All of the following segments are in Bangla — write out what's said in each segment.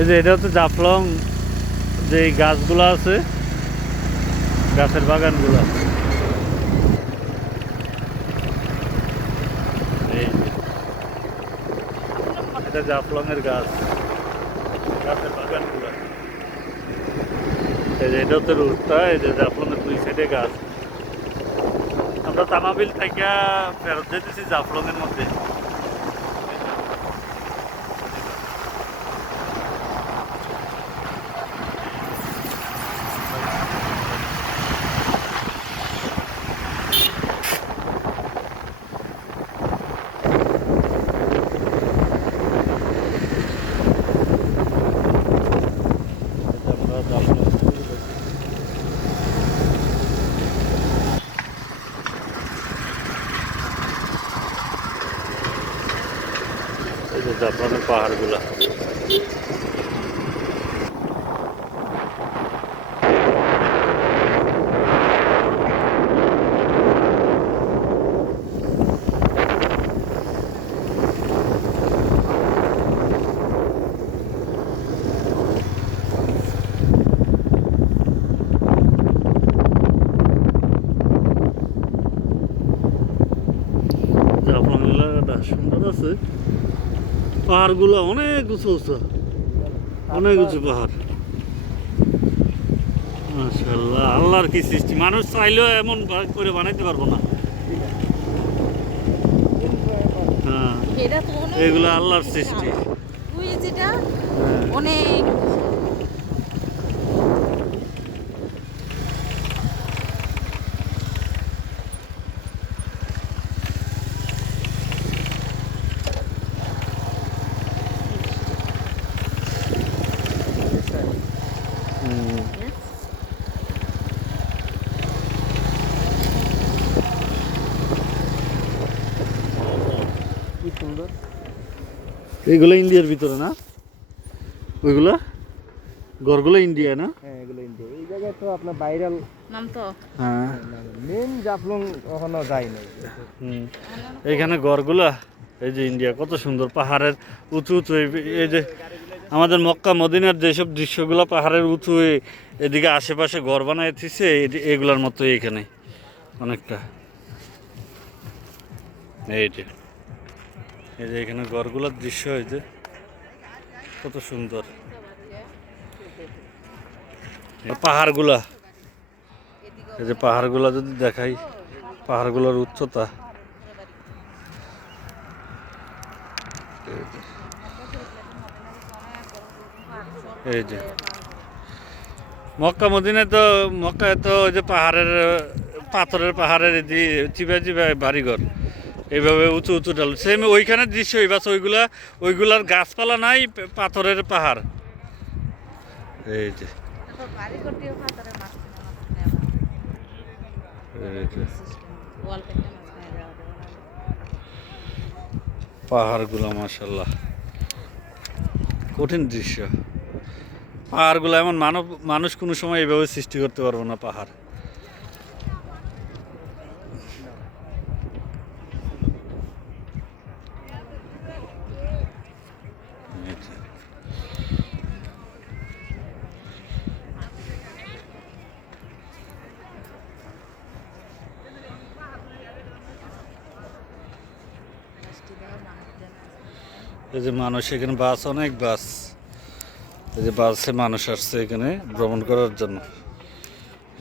এই যে এটা হচ্ছে জাফলং, যে গাছগুলো আছে, গাছের বাগানগুলো। এই যে এটা জাফলং এর গাছ, গাছের বাগানগুলো। এই যে এটা হচ্ছে রুটটা, এই যে জাফলং এর 2 সাইডে গাছ। আমরা তামাবিল থেকে ফেরত যেতেছি জাফলং এর মধ্যে। আমরা জাফলং, এই যে জাফলংয়ের পাহাড়গুলা। জাফলং এলাকাটা সুন্দর আছে, পাহাড়গুলো অনেক উঁচু উঁচু, অনেক উঁচু পাহাড়। মাশাআল্লাহ, আল্লাহর কি সৃষ্টি! মানুষ চাইলেও এমন করে বানাইতে পারবো না। হ্যাঁ, এগুলো আল্লাহর সৃষ্টি। অনেক কি সুন্দর। এগুলো ইন্ডিয়ার ভিতরে না? ওইগুলা ঘরগুলো ইন্ডিয়া না? হ্যাঁ, এগুলো ইন্ডিয়া। এই জায়গায় তো আপনার ভাইরাল নাম তো হ্যাঁ, মেন জাফলং কখনো যায় নাই। এইখানে ঘরগুলা, এই যে ইন্ডিয়া, কত সুন্দর পাহাড়ের উঁচু উঁচু। এই যে আমাদের মক্কা মদিনার যেসব দৃশ্যগুলো পাহাড়ের উঁচু, এদিকে আশেপাশে ঘর বানায় দিচ্ছে, এগুলার মতো এখানে অনেকটা। এই যে এখানে ঘরগুলোর দৃশ্য, এই যে কত সুন্দর পাহাড়গুলা। এই যে পাহাড়গুলা যদি দেখাই, পাহাড়গুলোর উচ্চতা। এই যে মক্কা মদিনায় তো, মক্কায় তো ওই যে পাহাড়ের, পাথরের পাহাড়ের চিবা চিবা বাড়িঘর, এইভাবে উঁচু উঁচু ডাল। সেম ওইখানে দৃশ্যই, বাস ওইগুলার গাছপালা নাই, পাথরের পাহাড়। এই যে পাহাড়গুলো মাশাআল্লাহ, কঠিন দৃশ্য। পাহাড়গুলো এমন, মানুষ কোনো সময় এইভাবে সৃষ্টি করতে পারবো না পাহাড়। এই যে মানুষ, এখানে বাস, অনেক বাস। এই যে বাসে মানুষ আসছে এখানে ভ্রমণ করার জন্য।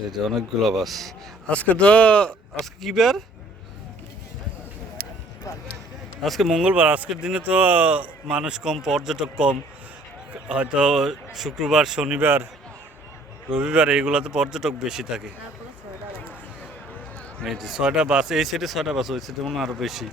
এই যে অনেকগুলো বাস। আজকে কি বার? আজকে মঙ্গলবার। আজকের দিনে তো মানুষ কম, পর্যটক কম। হয়তো শুক্রবার, শনিবার, রবিবার এইগুলোতে পর্যটক বেশি থাকে। এই যে 6টা বাস, এই সাইডে 6টা বাস, ওই সাইডে মনে হয় আরও বেশি।